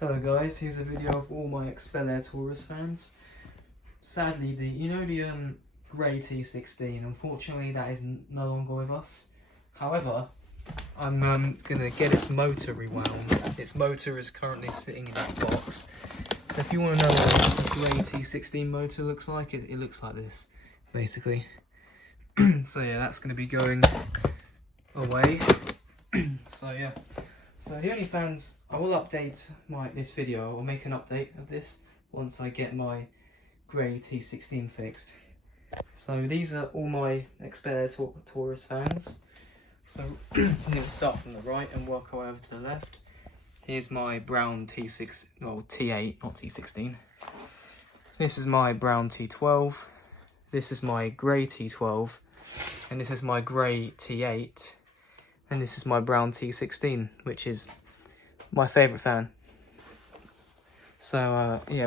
Hello guys, here's a video of all my Xpelair Taurus fans. Sadly, the grey T16, unfortunately that is no longer with us. However, I'm gonna get its motor rewound. Its motor is currently sitting in that box. So if you want to know what a grey T16 motor looks like, it looks like this, basically. So yeah, that's gonna be going away. So yeah. So the only fans, I will update this video, or make an update of this once I get my grey T16 fixed. So these are all my Xpelair Taurus fans. So I'm going to start from the right and work our way over to the left. Here's my brown T6, well T8, not T16. This is my brown T12. This is my grey T12. And this is my grey T8. And this is my brown T16, which is my favourite fan. So yeah,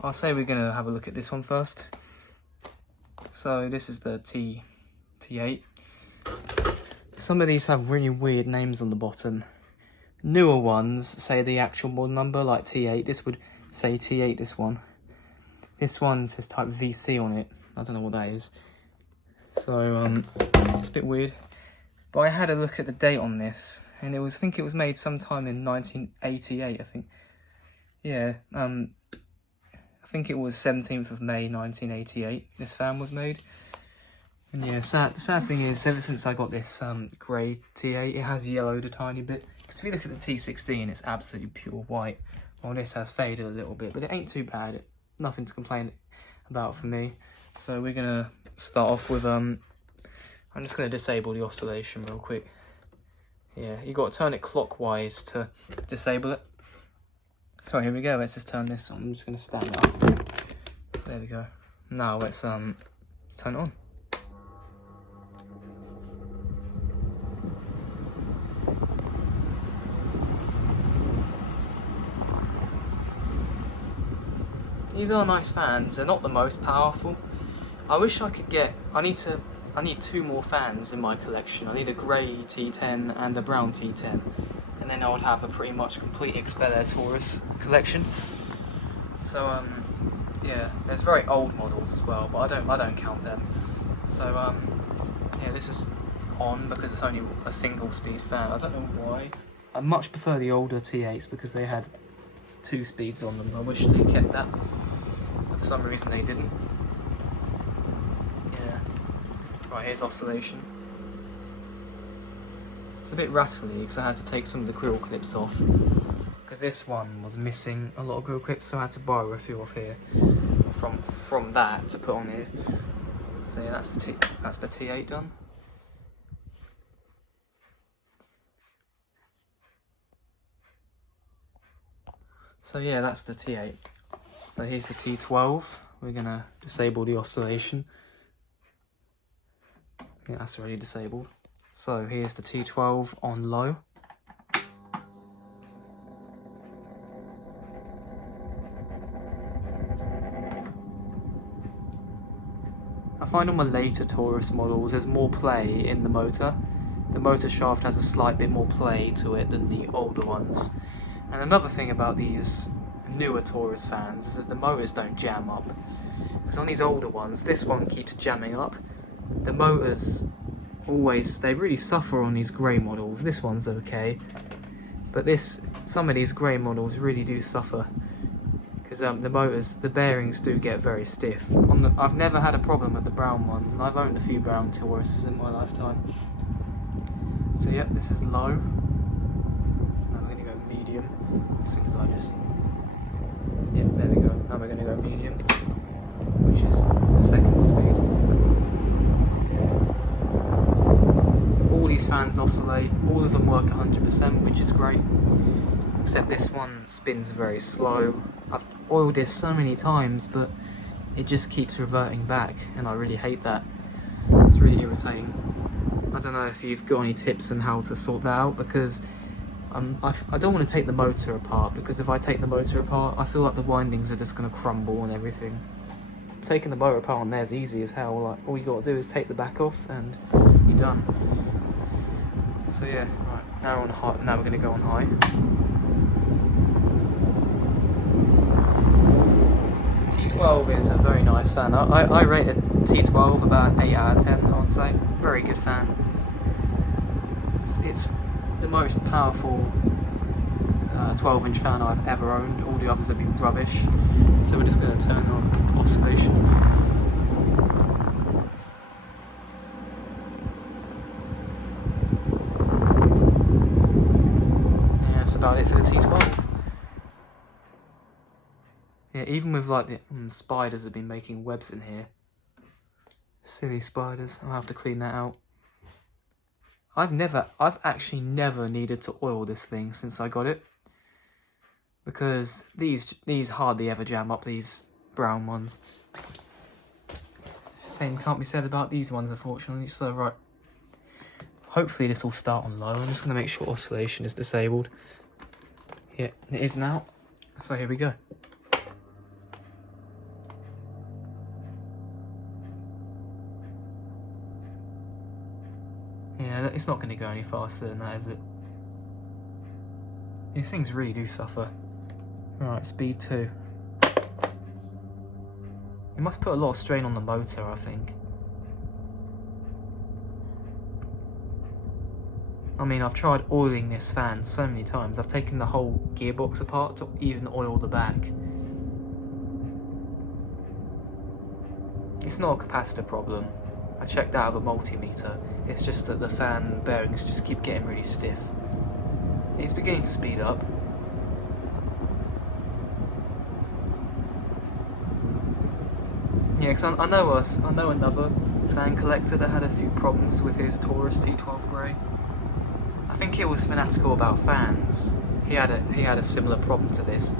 I'll say we're gonna have a look at this one first. So this is the T8. Some of these have really weird names on the bottom. Newer ones say the actual model number, like T8. This would say T8, this one. This one says type VC on it. I don't know what that is. So it's a bit weird, but I had a look at the date on this, and I think it was made sometime in 1988. I think, yeah, I think it was 17th of May 1988. This fan was made, and yeah, the sad thing is, ever since I got this grey T8, it has yellowed a tiny bit. Because if you look at the T16, it's absolutely pure white. Well, this has faded a little bit, but it ain't too bad. Nothing to complain about for me. So we're gonna start off with I'm just gonna disable the oscillation real quick. Yeah, you got to turn it clockwise to disable it. So here we go. Let's just turn this on. I'm just gonna stand it up. There we go. Now let's turn it on. These are nice fans. They're not the most powerful. I wish I could get, I need two more fans in my collection. I need a grey T10 and a brown T10. And then I would have a pretty much complete Xpelair Taurus collection. So yeah, there's very old models as well, but I don't count them. So yeah, this is on because it's only a single speed fan. I don't know why. I much prefer the older T8s because they had 2 speeds on them. I wish they kept that. But for some reason they didn't. Right, here's oscillation. It's a bit rattly because I had to take some of the grill clips off. Because this one was missing a lot of grill clips, so I had to borrow a few off here from that to put on here. So yeah, that's the T8 done. So yeah, that's the T8. So here's the T12. We're gonna disable the oscillation. Yeah, that's already disabled. So here's the T12 on low. I find on my later Taurus models there's more play in the motor. The motor shaft has a slight bit more play to it than the older ones. And another thing about these newer Taurus fans is that the motors don't jam up. Because on these older ones, this one keeps jamming up. The motors they really suffer on these grey models. This one's okay, but some of these grey models really do suffer because the bearings do get very stiff. I've never had a problem with the brown ones, and I've owned a few brown Tauruses in my lifetime. So yep, this is low. Now we're going to go medium as soon as yep, there we go. Now we're going to go medium, which is the second speed. All these fans oscillate, all of them work 100%, which is great, except this one spins very slow. I've oiled this so many times, but it just keeps reverting back, and I really hate that. It's really irritating. I don't know if you've got any tips on how to sort that out, because I don't want to take the motor apart, because if I take the motor apart, I feel like the windings are just going to crumble and everything. Taking the motor apart on there is easy as hell. Like, all you got to do is take the back off and you're done. So yeah, right. Now we're on high. Now we're going to go on high. T12 is a very nice fan. I rate a T12 about an 8 out of 10, I would say. Very good fan. It's the most powerful 12-inch fan I've ever owned. All the others would be rubbish. So we're just going to turn on oscillation. Yeah, that's about it for the T12. Yeah, even with like the spiders have been making webs in here. Silly spiders. I'll have to clean that out. I've actually never needed to oil this thing since I got it. Because these hardly ever jam up, these brown ones. Same can't be said about these ones, unfortunately. So right, hopefully this will start on low. I'm just going to make sure oscillation is disabled. Yeah, it is now. So here we go. Yeah, it's not going to go any faster than that, is it? These things really do suffer. Right, speed 2. It must put a lot of strain on the motor, I think. I mean, I've tried oiling this fan so many times. I've taken the whole gearbox apart to even oil the back. It's not a capacitor problem. I checked out of a multimeter. It's just that the fan bearings just keep getting really stiff. It's beginning to speed up. Yeah, because I know another fan collector that had a few problems with his Taurus T12 Grey. I think he was fanatical about fans. He had a similar problem to this.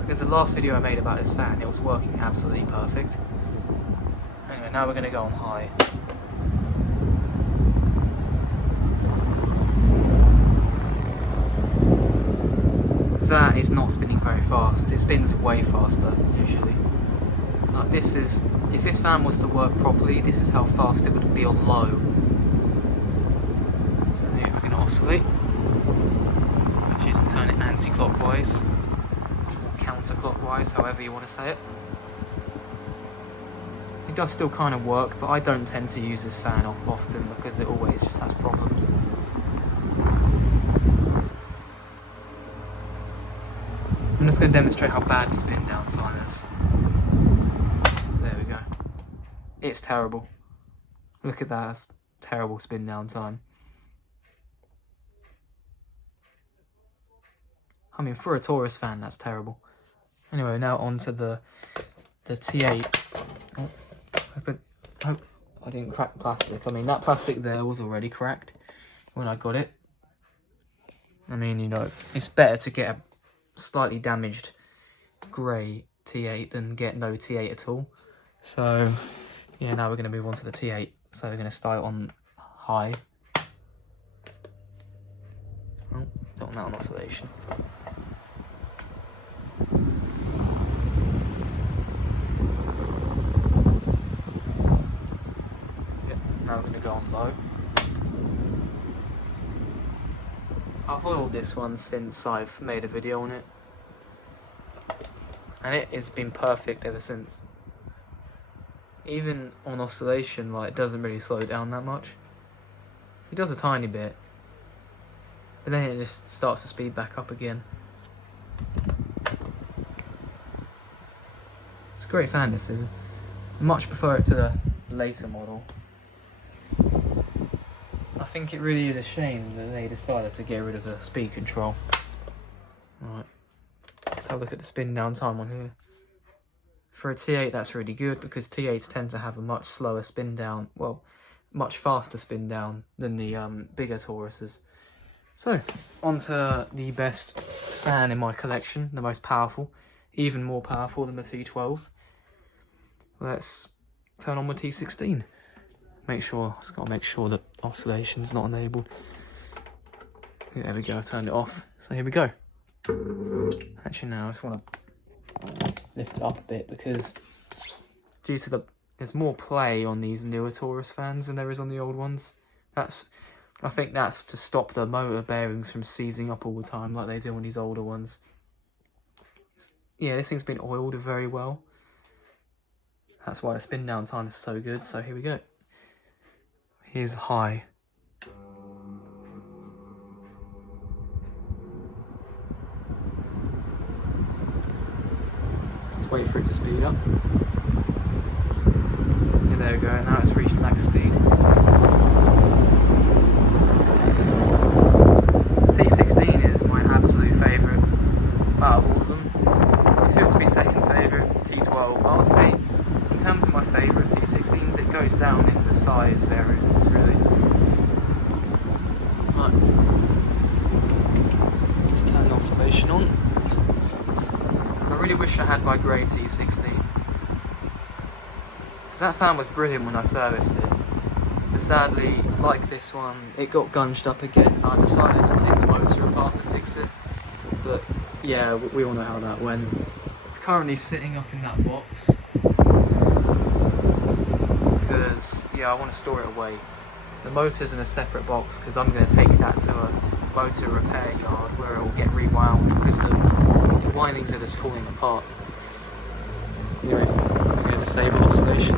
Because the last video I made about this fan, it was working absolutely perfect. Anyway, now we're going to go on high. That is not spinning very fast. It spins way faster, usually. Like this is, if this fan was to work properly, this is how fast it would be on low. So here we're going to oscillate, which is to turn it anti-clockwise, or counter-clockwise, however you want to say it. It does still kind of work, but I don't tend to use this fan often because it always just has problems. I'm just going to demonstrate how bad the spin down time is. There we go. It's terrible. Look at that, that's terrible spin down time. I mean, for a Taurus fan, that's terrible. Anyway, now on to the T8. Oh, I didn't crack plastic. I mean, that plastic there was already cracked when I got it. I mean, you know, it's better to get a slightly damaged grey T8 than get no T8 at all. So yeah, now we're going to move on to the T8. So we're going to start on high. Oh, don't want that on oscillation. Yeah, now we're going to go on low. I've oiled this one since I've made a video on it, and it has been perfect ever since. Even on oscillation, like, it doesn't really slow down that much. It does a tiny bit, but then it just starts to speed back up again. It's a great fan, this is. I much prefer it to the later model. I think it really is a shame that they decided to get rid of the speed control. Right, let's have a look at the spin down time on here. For a T8 that's really good because T8s tend to have a much slower spin down, well, much faster spin down than the bigger Tauruses. So, on to the best fan in my collection, the most powerful, even more powerful than the T12. Let's turn on my T16. Just gotta make sure that oscillation's not enabled. Yeah, there we go, I turned it off. So here we go. Actually now I just want to lift it up a bit because due to there's more play on these newer Taurus fans than there is on the old ones. That's I think that's to stop the motor bearings from seizing up all the time like they do on these older ones. Yeah, this thing's been oiled very well. That's why the spin down time is so good. So here we go. Here's high. Let's wait for it to speed up. Yeah, there we go. Now it's reached max speed. T16 is my absolute favourite out of all of them. If it were to be second favourite, T12. I would say, in terms of my favourite T16s, it goes down in the size variance, really. So, right. Let's turn the oscillation on. I really wish I had my grey T16. Because that fan was brilliant when I serviced it. But sadly, like this one, it got gunged up again. I decided to take the motor apart to fix it. But yeah, we all know how that went. It's currently sitting up in that box. Because, yeah, I want to store it away. The motor's in a separate box because I'm going to take that to a motor repair yard where it will get rewound because the windings are just falling apart. Anyway, we're going to disable oscillation.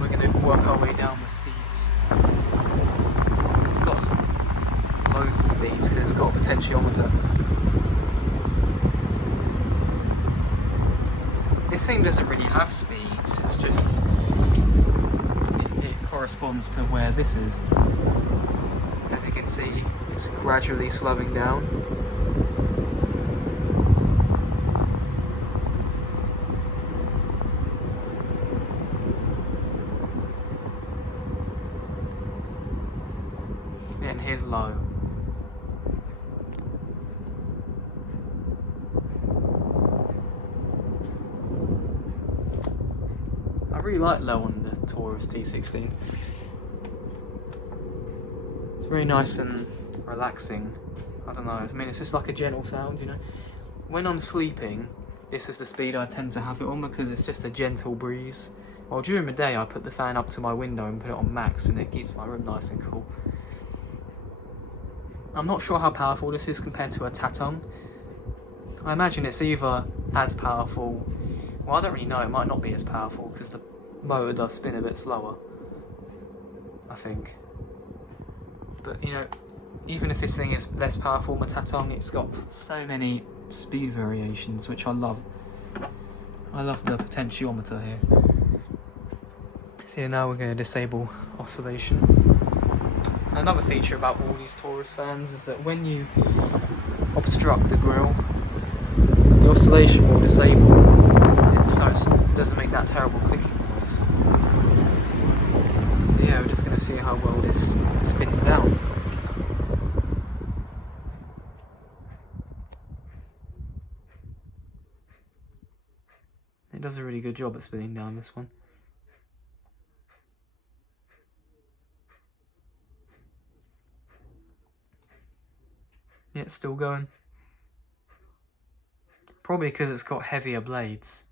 We're going to work our way down the speeds. It's got loads of speeds because it's got a potentiometer. This thing doesn't really have speeds, it's just it corresponds to where this is. As you can see, it's gradually slowing down. And here's low. I really like low on the Taurus T16. It's very nice and relaxing. I don't know, I mean it's just like a gentle sound, you know. When I'm sleeping, this is the speed I tend to have it on because it's just a gentle breeze. While during the day I put the fan up to my window and put it on max and it keeps my room nice and cool. I'm not sure how powerful this is compared to a Tatung. I imagine it's either as powerful, well I don't really know, it might not be as powerful because the motor does spin a bit slower, I think. But you know, even if this thing is less powerful than a Tatung, it's got so many speed variations which I love. I love the potentiometer here. So yeah, now we're going to disable oscillation. Another feature about all these Taurus fans is that when you obstruct the grill, the oscillation will disable, so it doesn't make that terrible clicking noise. So yeah, we're just going to see how well this spins down. It does a really good job at spinning down, this one. Yeah, it's still going. Probably because it's got heavier blades.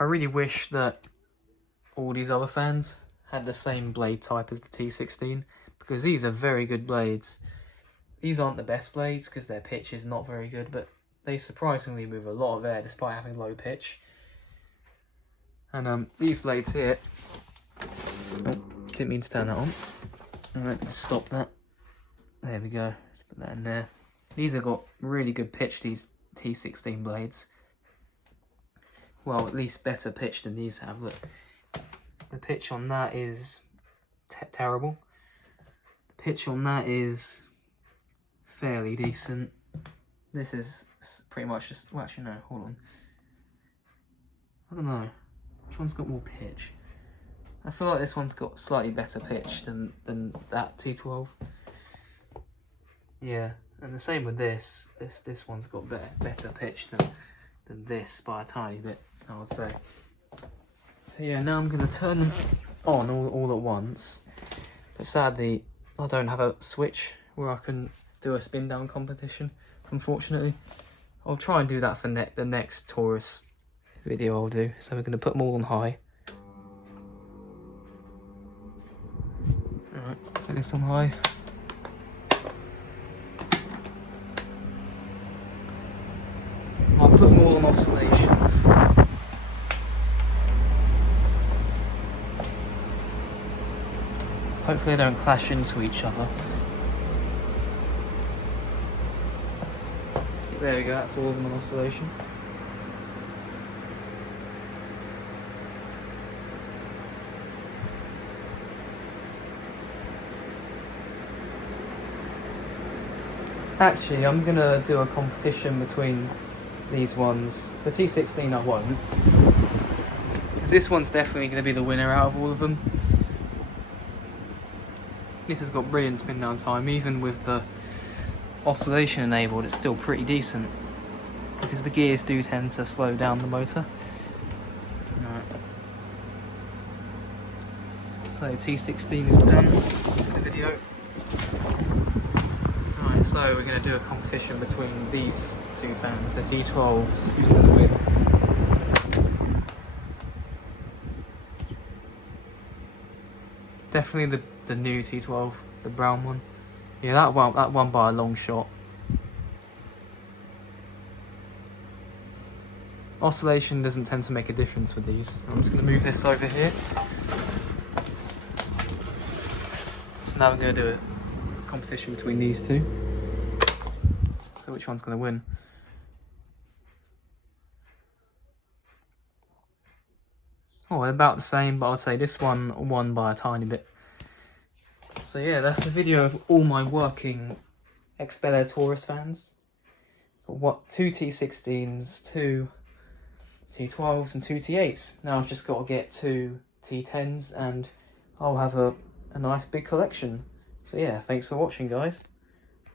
I really wish that all these other fans had the same blade type as the T16 because these are very good blades. These aren't the best blades because their pitch is not very good, but they surprisingly move a lot of air despite having low pitch. And these blades here, oh, didn't mean to turn that on. Alright, let's stop that. There we go. Let's put that in there. These have got really good pitch, these T16 blades. Well, at least better pitch than these have. Look, the pitch on that is terrible. The pitch on that is fairly decent. This is pretty much just, well actually no, hold on. I don't know, which one's got more pitch? I feel like this one's got slightly better pitch than that T12. Yeah, and the same with this. This one's got better pitch than this by a tiny bit, I would say. So yeah, now I'm going to turn them on all at once. But sadly, I don't have a switch where I can do a spin down competition, unfortunately. I'll try and do that for the next Taurus video I'll do. So we're going to put them all on high. Put this on high. I'll put them all on oscillation. Hopefully they don't clash into each other. There we go, that's all of them on oscillation. Actually, I'm gonna do a competition between these ones. The T16 I won't, because this one's definitely gonna be the winner out of all of them. This has got brilliant spin down time, even with the oscillation enabled, it's still pretty decent, because the gears do tend to slow down the motor. Right. So T16 is done for the video. Right, so we're going to do a competition between these two fans, the T12s. Who's going to win? Definitely the new T12, the brown one. Yeah, that one by a long shot. Oscillation doesn't tend to make a difference with these. I'm just going to move this over here. So now we're going to do a competition between these two. So which one's going to win? Oh, they're about the same, but I'd say this one won by a tiny bit. So yeah, that's the video of all my working Xpelair Taurus fans. Got two T16s, two T12s and two T8s. Now I've just got to get two T10s and I'll have a nice big collection. So yeah, thanks for watching, guys.